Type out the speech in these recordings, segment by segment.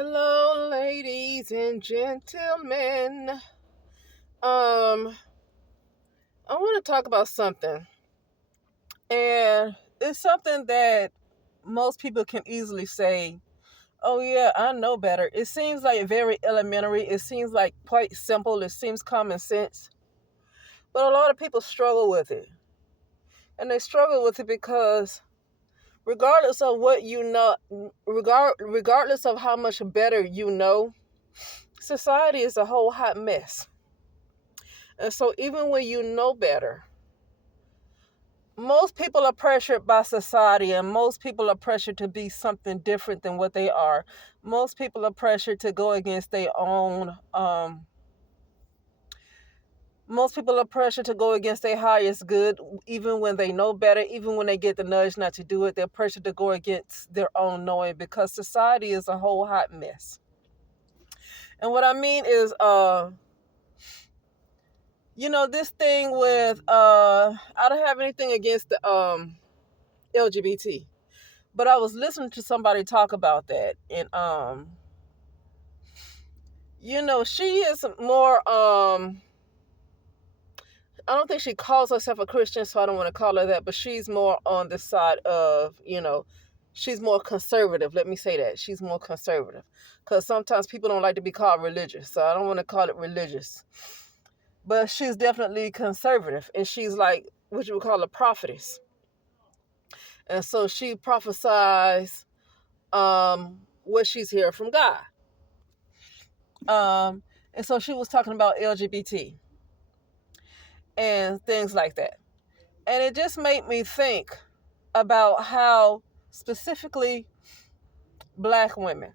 Hello, ladies and gentlemen. Um, I want to talk about something, and it's something that most people can easily say, "Oh yeah, I know better." It seems like very elementary. It seems like quite simple. It seems common sense, but a lot of people struggle with it, and they struggle with it because regardless of what you know, regardless of how much better you know, society is a whole hot mess. And so even when you know better, most people are pressured by society and most people are pressured to be something different than what they are. Most people are pressured to go against their own most people are pressured to go against their highest good, even when they know better, even when they get the nudge not to do it. They're pressured to go against their own knowing because society is a whole hot mess. And what I mean is this thing with I don't have anything against the LGBT. But I was listening to somebody talk about that, and she is more I don't think she calls herself a Christian, so I don't want to call her that, but she's more on the side of, she's more conservative. Let me say that. She's more conservative. Because sometimes people don't like to be called religious, so I don't want to call it religious. But she's definitely conservative, and she's like what you would call a prophetess. And so she prophesies what she's hearing from God. And so she was talking about LGBT and things like that. And it just made me think about how specifically black women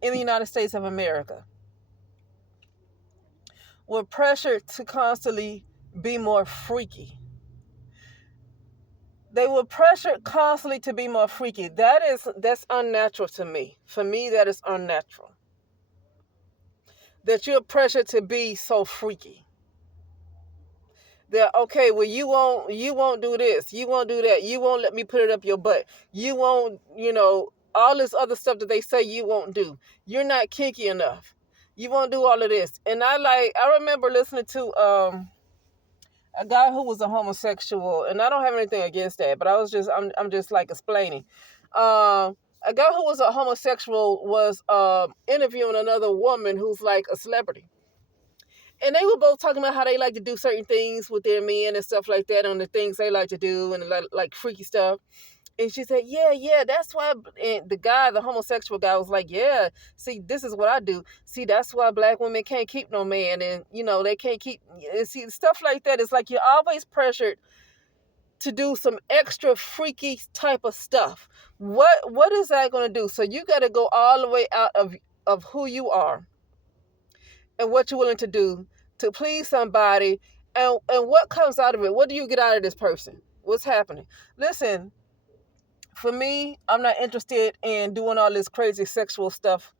in the United States of America were pressured to constantly be more freaky. They were pressured constantly to be more freaky. That's unnatural to me. For me, that is unnatural. That you're pressured to be so freaky. That okay, well you won't do this, you won't do that, you won't let me put it up your butt, you won't, all this other stuff that they say you won't do. You're not kinky enough. You won't do all of this. And I remember listening to a guy who was a homosexual, and I don't have anything against that, but I'm just like explaining. A guy who was a homosexual was interviewing another woman who's like a celebrity. And they were both talking about how they like to do certain things with their men and stuff like that, on the things they like to do and like freaky stuff. And she said, yeah, that's why. And the homosexual guy was like, yeah, see, this is what I do. See, that's why black women can't keep no man. And, they can't keep, and see, stuff like that. It's like you're always pressured to do some extra freaky type of stuff. What is that going to do? So you got to go all the way out of who you are and what you're willing to do to please somebody, and what comes out of it. What do you get out of this person? What's happening? Listen, for me, I'm not interested in doing all this crazy sexual stuff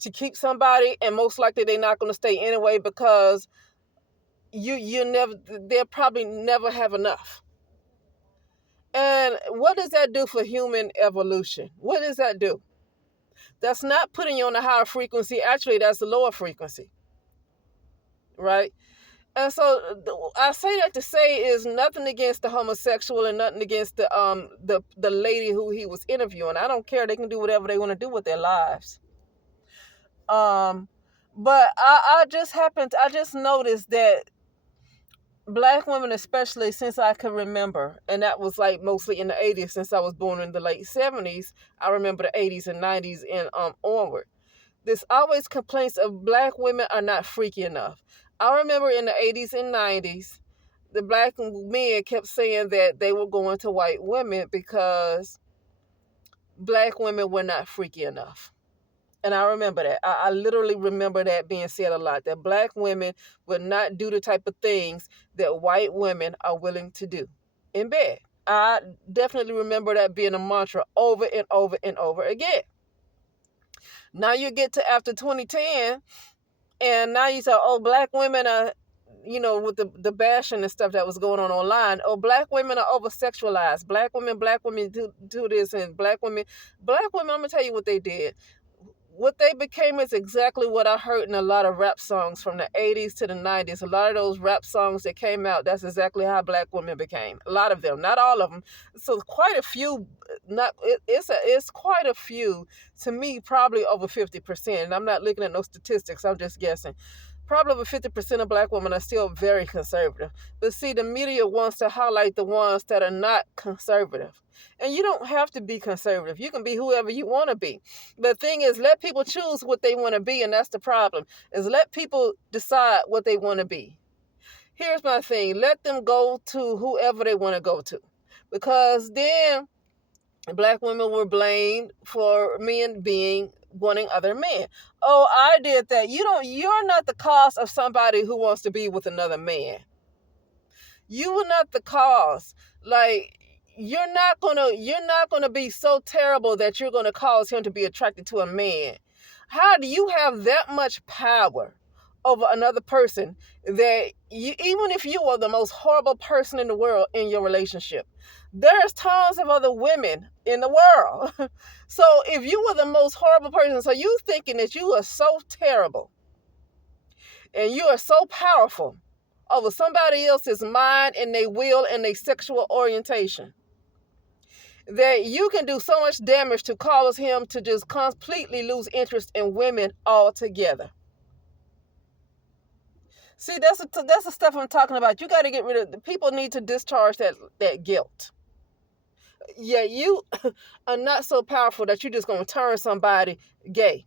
to keep somebody, and most likely they're not going to stay anyway because they'll probably never have enough. And what does that do for human evolution? What does that do? That's not putting you on a higher frequency. Actually, that's a lower frequency, right? And so I say that to say is nothing against the homosexual and nothing against the lady who he was interviewing. I don't care. They can do whatever they want to do with their lives. But I just noticed that black women, especially since I can remember, and that was like mostly in the 80s, since I was born in the late 70s, I remember the 80s and 90s and onward. There's always complaints of black women are not freaky enough. I remember in the 80s and 90s, the black men kept saying that they were going to white women because black women were not freaky enough. And I remember that. I literally remember that being said a lot, that black women would not do the type of things that white women are willing to do in bed. I definitely remember that being a mantra over and over and over again. Now you get to after 2010, and now you say, oh, black women are, with the bashing and stuff that was going on online. Oh, black women are over sexualized. Black women do this, and black women, I'm going to tell you what they did. what they became is exactly what I heard in a lot of rap songs from the 80s to the 90s. A lot of those rap songs that came out, that's exactly how black women became. A lot of them, not all of them. So quite a few, it's quite a few. To me, probably over 50%. And I'm not looking at no statistics, I'm just guessing. Probably over 50% of black women are still very conservative. But see, the media wants to highlight the ones that are not conservative. And you don't have to be conservative. You can be whoever you want to be. The thing is, let people choose what they want to be, and that's the problem, is let people decide what they want to be. Here's my thing. Let them go to whoever they want to go to. Because then black women were blamed for men wanting other men. Oh, I did that. You're not the cause of somebody who wants to be with another man. You were not the cause. Like, you're not gonna be so terrible that you're gonna cause him to be attracted to a man. How do you have that much power over another person that you, even if you are the most horrible person in the world in your relationship, there's tons of other women in the world. So if you were the most horrible person, so you thinking that you are so terrible and you are so powerful over somebody else's mind and their will and their sexual orientation, that you can do so much damage to cause him to just completely lose interest in women altogether. See, that's the stuff I'm talking about. You got to get rid of, the people need to discharge that guilt. Yeah, you are not so powerful that you're just going to turn somebody gay.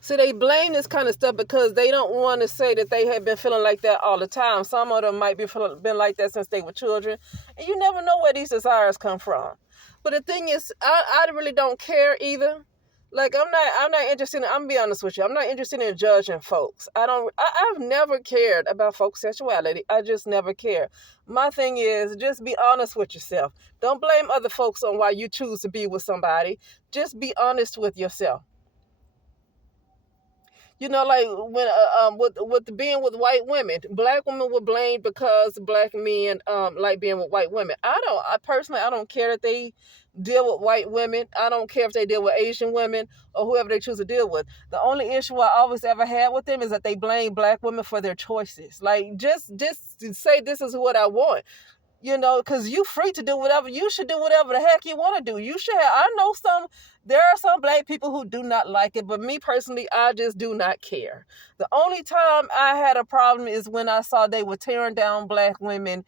See, they blame this kind of stuff because they don't want to say that they have been feeling like that all the time. Some of them might be been like that since they were children. And you never know where these desires come from. But the thing is, I really don't care either. Like, I'm not interested in, I'm gonna be honest with you, I'm not interested in judging folks. I've never cared about folks' sexuality. I just never care. My thing is, just be honest with yourself. Don't blame other folks on why you choose to be with somebody. Just be honest with yourself. You know, like when with being with white women, black women were blamed because black men like being with white women. I personally don't care that they deal with white women. I don't care if they deal with Asian women or whoever they choose to deal with. The only issue I always ever had with them is that they blame black women for their choices. Like, just say this is what I want. You know, because you free to do whatever. You should do whatever the heck you want to do. You should have, I know there are some black people who do not like it, but me personally, I just do not care. The only time I had a problem is when I saw they were tearing down black women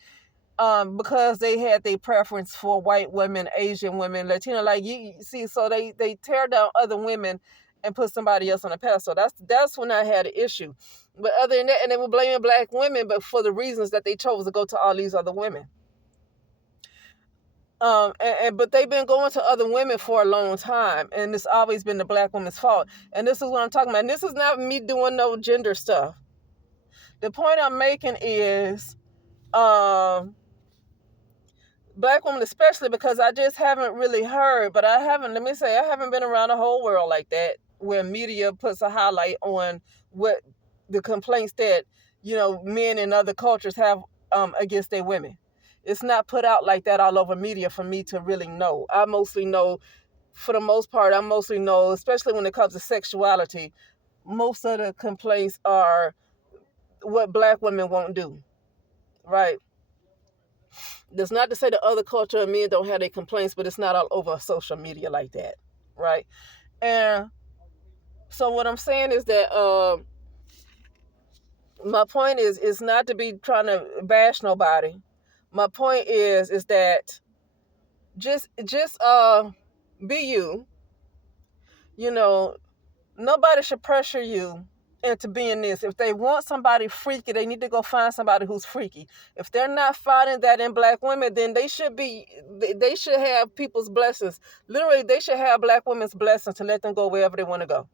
because they had their preference for white women, Asian women, Latino. Like, you see, so they tear down other women and put somebody else on a pedestal. That's when I had an issue. But other than that, and they were blaming black women, but for the reasons that they chose to go to all these other women. But they've been going to other women for a long time, and it's always been the black woman's fault. And this is what I'm talking about. And this is not me doing no gender stuff. The point I'm making is, black women especially, because I just haven't really heard, but I haven't been around the whole world like that, where media puts a highlight on what the complaints that, men in other cultures have against their women. It's not put out like that all over media for me to really know. I mostly know, for the most part, especially when it comes to sexuality, most of the complaints are what black women won't do, right? That's not to say the other culture of men don't have their complaints, but it's not all over social media like that, right? And so what I'm saying is that my point is not to be trying to bash nobody. My point is that just be you. Nobody should pressure you into being this. If they want somebody freaky, they need to go find somebody who's freaky. If they're not finding that in black women, then they should have people's blessings. Literally, they should have black women's blessings to let them go wherever they want to go.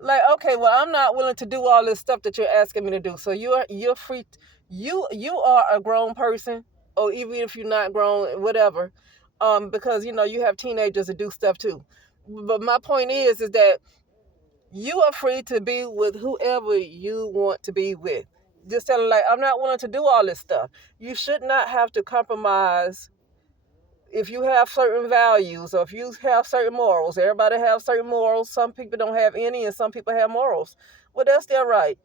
Like, okay, well, I'm not willing to do all this stuff that you're asking me to do. So you're free. You are a grown person, or even if you're not grown, whatever. Because you have teenagers that do stuff too. But my point is that you are free to be with whoever you want to be with. Just tell them, like, I'm not willing to do all this stuff. You should not have to compromise if you have certain values or if you have certain morals, everybody have certain morals. Some people don't have any and some people have morals. Well, that's their right.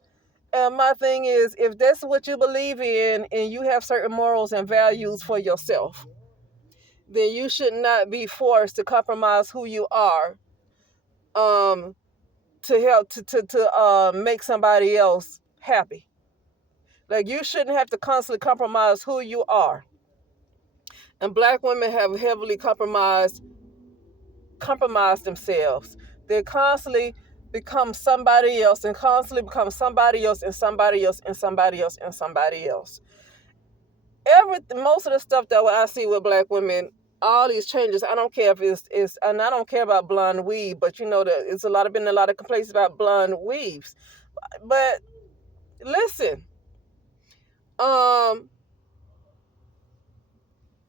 And my thing is, if that's what you believe in and you have certain morals and values for yourself, then you should not be forced to compromise who you are um, to help to make somebody else happy. Like, you shouldn't have to constantly compromise who you are. And black women have heavily compromised themselves. They constantly become somebody else and constantly become somebody else and somebody else and somebody else and somebody else. Most of the stuff that I see with black women, all these changes, I don't care if it's and I don't care about blonde weave, but you know that it's been a lot of complaints about blonde weaves. But listen, um,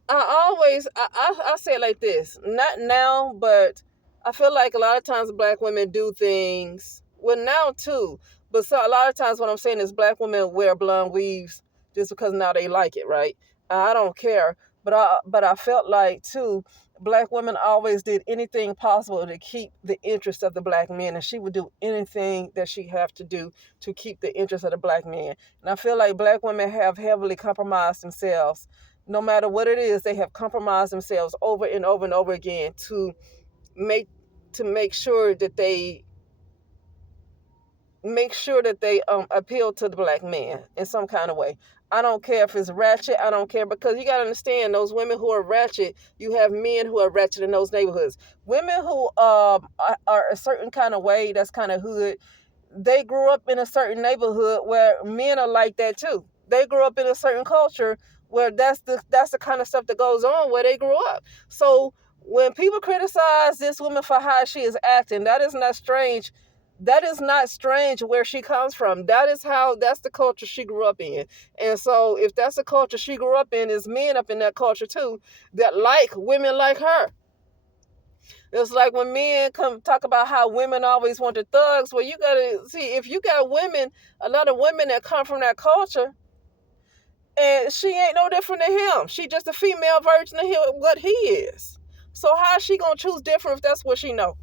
I say it like this, not now, but I feel like a lot of times black women do things, well, now too, but so a lot of times what I'm saying is black women wear blonde weaves just because now they like it, right? I don't care, but I felt like too, black women always did anything possible to keep the interest of the black man, and she would do anything that she have to do to keep the interest of the black man. And I feel like black women have heavily compromised themselves. No matter what it is, they have compromised themselves over and over and over again to make sure that they appeal to the black man in some kind of way. I don't care if it's ratchet. I don't care, because you got to understand, those women who are ratchet, you have men who are ratchet in those neighborhoods. Women who are a certain kind of way, that's kind of hood, they grew up in a certain neighborhood where men are like that too. They grew up in a certain culture where that's the kind of stuff that goes on where they grew up. So when people criticize this woman for how she is acting, that is not strange. That is not strange where she comes from. That's the culture she grew up in. And so if that's the culture she grew up in, is men up in that culture too that like women like her. It's like when men come talk about how women always wanted thugs. Well, you gotta see, if you got women, a lot of women that come from that culture, and she ain't no different than him. She just a female version of him, what he is. So how is she gonna choose different if that's what she know?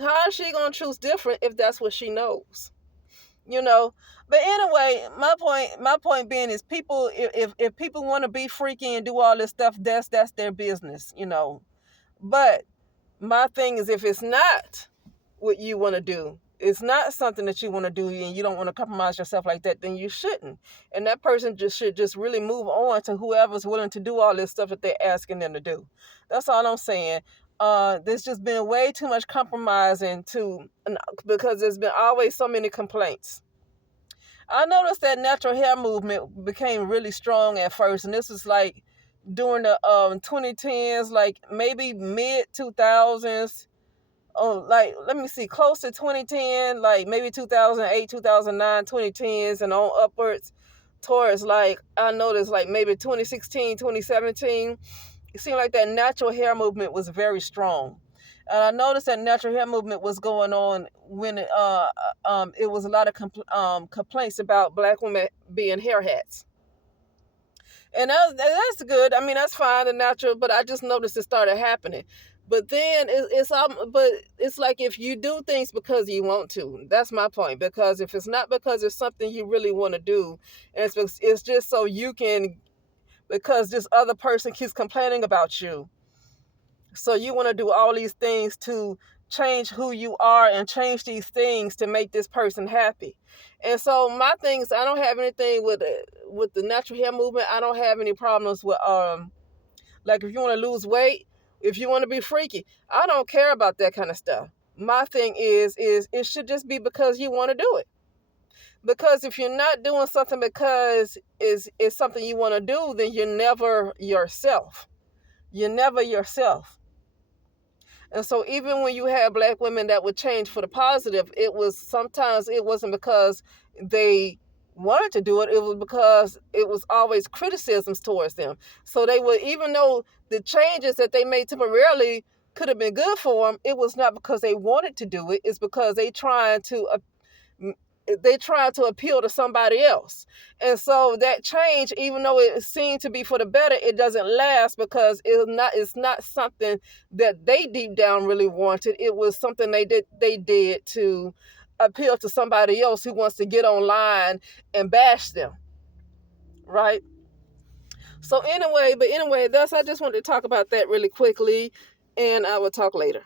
How is she gonna choose different if that's what she knows? You know. But anyway, my point being is, people, if people want to be freaky and do all this stuff, that's their business, you know. But my thing is, if it's not what you want to do, it's not something that you want to do, and you don't want to compromise yourself like that, then you shouldn't. And that person should really move on to whoever's willing to do all this stuff that they're asking them to do. That's all I'm saying. There's just been way too much compromising because there's been always so many complaints. I noticed that natural hair movement became really strong at first, and this was like during the 2010s, like maybe mid 2000s. Oh, like, let me see, close to 2010, like maybe 2008, 2009, 2010s, and on upwards towards, like, I noticed like maybe 2016, 2017. It seemed like that natural hair movement was very strong. And I noticed that natural hair movement was going on when it was a lot of complaints about black women being hair hats. And that's good. I mean, that's fine and natural, but I just noticed it started happening. But then it's like, if you do things because you want to, that's my point. Because if it's not because it's something you really want to do, and it's just so you can, because this other person keeps complaining about you, so you want to do all these things to change who you are and change these things to make this person happy. And so my thing is, I don't have anything with the natural hair movement. I don't have any problems with like, if you want to lose weight, if you want to be freaky, I don't care about that kind of stuff. My thing is it should just be because you want to do it. Because if you're not doing something because it's something you want to do, then you're never yourself. You're never yourself. And so even when you had black women that would change for the positive, sometimes it wasn't because they wanted to do it. It was because it was always criticisms towards them. So they would, even though the changes that they made temporarily could have been good for them, it was not because they wanted to do it. It's because they trying to they try to appeal to somebody else. And so that change, even though it seemed to be for the better, it doesn't last, because it's not something that they deep down really wanted. It was something they did to appeal to somebody else who wants to get online and bash them, right? So anyway, I just wanted to talk about that really quickly, and I will talk later.